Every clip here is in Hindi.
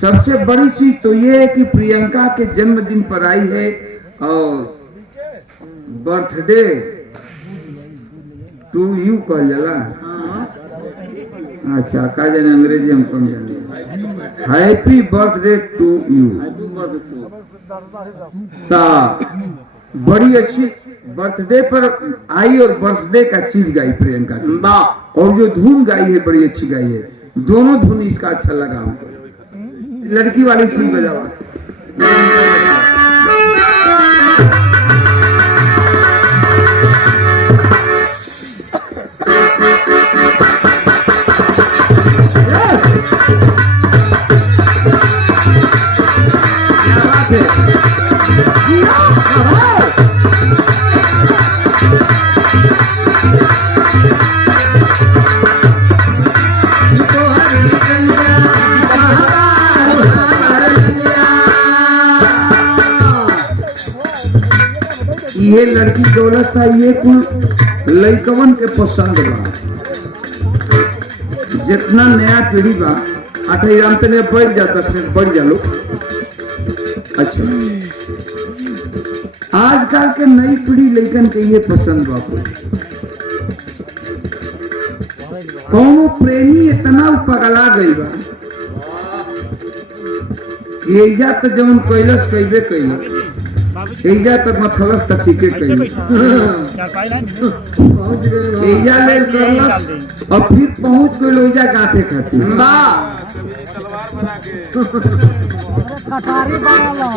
सबसे बड़ी चीज तो ये है कि प्रियंका के जन्मदिन पर आई है और बर्थडे टू यू कह जाला। अच्छा का जाने अंग्रेजी हम कम जाने। Happy birthday to you. ता बड़ी अच्छी बर्थडे पर आई और बर्थडे का चीज गाई प्रियंका की। और जो धुन गाई है बड़ी अच्छी गाई है। दोनों धुन इसका अच्छा लगा हमको। लड़की वाली चीज बजाओ। ये लड़की दौलत सा ये कुल लड़कवन के पसंद बा। जितना नया पीढ़ी बा अठाई पे ने बढ़ जाता फिर बढ़ जा लोग। अच्छा आजकल के नई पीढ़ी लड़कन के ये पसंद बा। कौनो प्रेमी इतना पगला गई बा कि एजा तो जौन कैलस कैबे कैलस एजा तक मथलस तक ठीके कइल। एजा ले करलस और फिर पहुंच गइल ओजा गांठे खातिर। तलवार बना के कटारी बनाला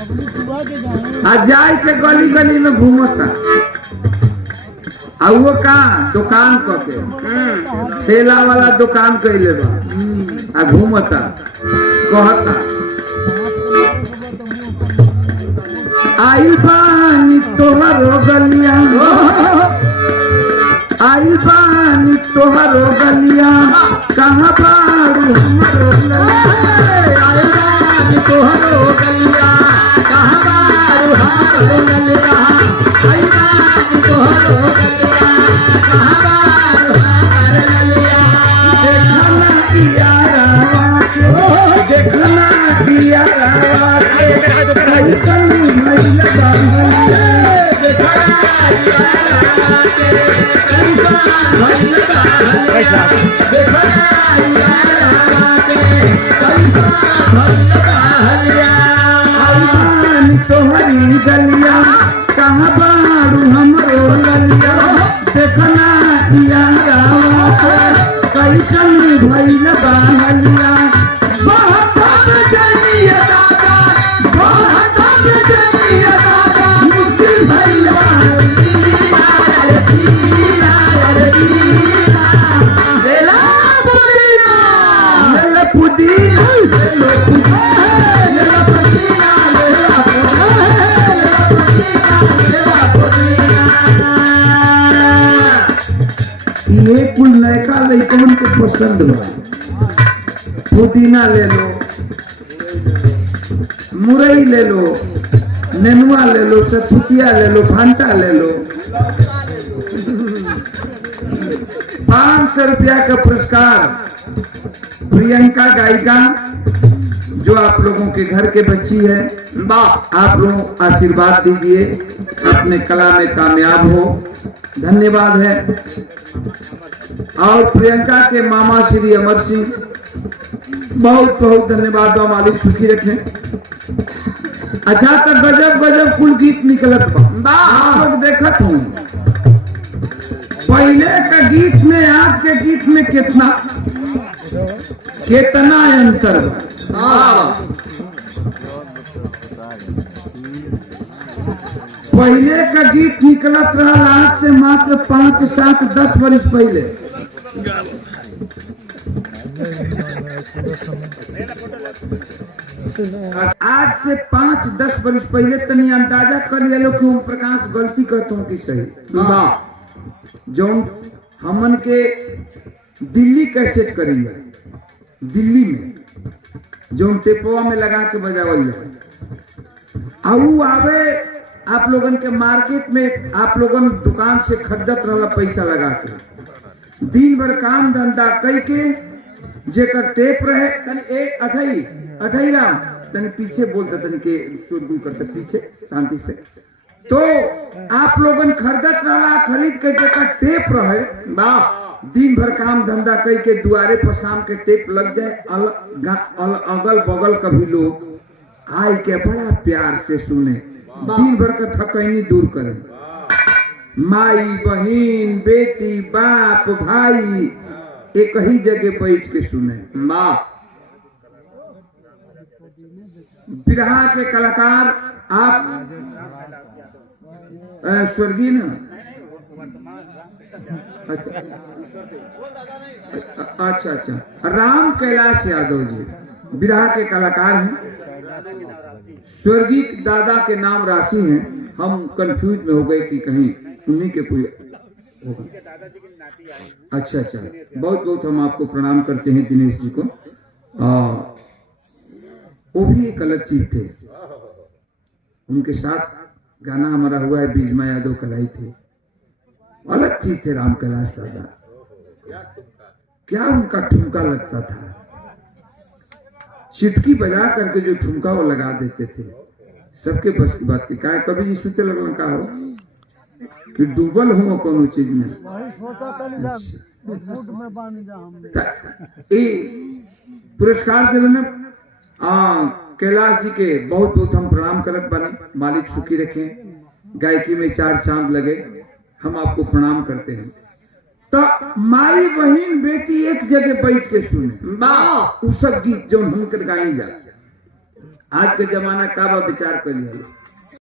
अपनी सुबह के जाए आ जाए के गली गली में घूमता। आ वो का दुकान करके ठेला वाला दुकान कइले बा आ घूमता कहता आई बानी तोहरो गलिया आई बानी तोहरो गलिया कहाँ बारू हमरो गलिया आई बानी तोहरो गलिया कहाँ बारू हमरो गलिया आई बानी तोहरो गलिया कहाँ बारू हमरो गलिया देखना किया रावा के देखना किया रावा के कैसन महिला तोहरी गलिया कहाँ बारू हमरो गलिया देखना कैसन भइल बाहलिया मुश्किल भइल ये कुल नयका लड़कन के पसंद बा। पुदीना ले लो मुरई ले लो नेनुआ ले लो सतुतिया ले लो भंटा ले लो। 500 रुपया का पुरस्कार प्रियंका गायिका जो आप लोगों के घर के बच्ची है। आप लोग आशीर्वाद दीजिए अपने कला में कामयाब हो। धन्यवाद है। और प्रियंका के मामा श्री अमर सिंह बहुत बहुत धन्यवाद। मालिक सुखी रखें। अच्छा तो गजब गजब कुल गीत निकलत बा। आप लोग देखत हूँ पहले का गीत में आज के गीत में कितना अंतर बा। पहले का गीत निकलत रहा आज से मात्र 5, 7, 10 वर्ष पहले। आज से 5, 10 वर्ष पहले तनी अंदाजा कर ले लो कि ओम प्रकाश गलती करता हूँ कि सही। जो हमन के दिल्ली कैसेट करेंगे दिल्ली में जो टेपवा में लगा के बजावल जाए आवे आप लोगन के मार्केट में आप लोगन दुकान से खरीदत रहा पैसा लगा के दिन भर काम धंधा कई के जेकर टेप रहे तनी एक अठई राम तनी पीछे बोलता तनी के शोरगुल करता पीछे शांति से। तो आप लोगन खरीदत रहला, खरीद के जेकर टेप रहे वाह दिन भर काम धंधा कई के दुआरे पर शाम के टेप लग जाए, अगल बगल कभी लोग आए के बड़ा प्यार से सुने, दिन भर का थकैनी दूर करे। माई बहन बेटी बाप भाई एक ही जगह बैठ के सुने। माँ बिरहा के कलाकार आप स्वर्गीय न अच्छा राम कैलाश यादव जी बिरहा के कलाकार हैं। स्वर्गीय दादा के नाम राशि हैं। हम कंफ्यूज में हो गए कि कहीं उन्हीं के कोई होगा। अच्छा बहुत बहुत हम आपको प्रणाम करते हैं दिनेश जी को। वो भी एक अलग चीज थे, उनके साथ गाना हमारा हुआ है बीजमा यादव कलाई थे, अलग चीज थे राम कैलाश दादा। क्या उनका ठुमका लगता था, चिटकी बजा करके जो ठुमका वो लगा देते थे, सबके बस की बात। क्या कभी जी सुते लगना का हो कि डूबल हूँ कोनो चीज में। पुरस्कार दिलने कैलाश जी के बहुत बहुत हम प्रणाम करत बानी। मालिक सुखी रखें, गायकी में 4 चांद लगे, हम आपको प्रणाम करते हैं। तो माई बहन बेटी एक जगह बैठ के सुने वाह उ सब गीत जो हम कर गाई जा। आज के जमाना का बा विचार करिए,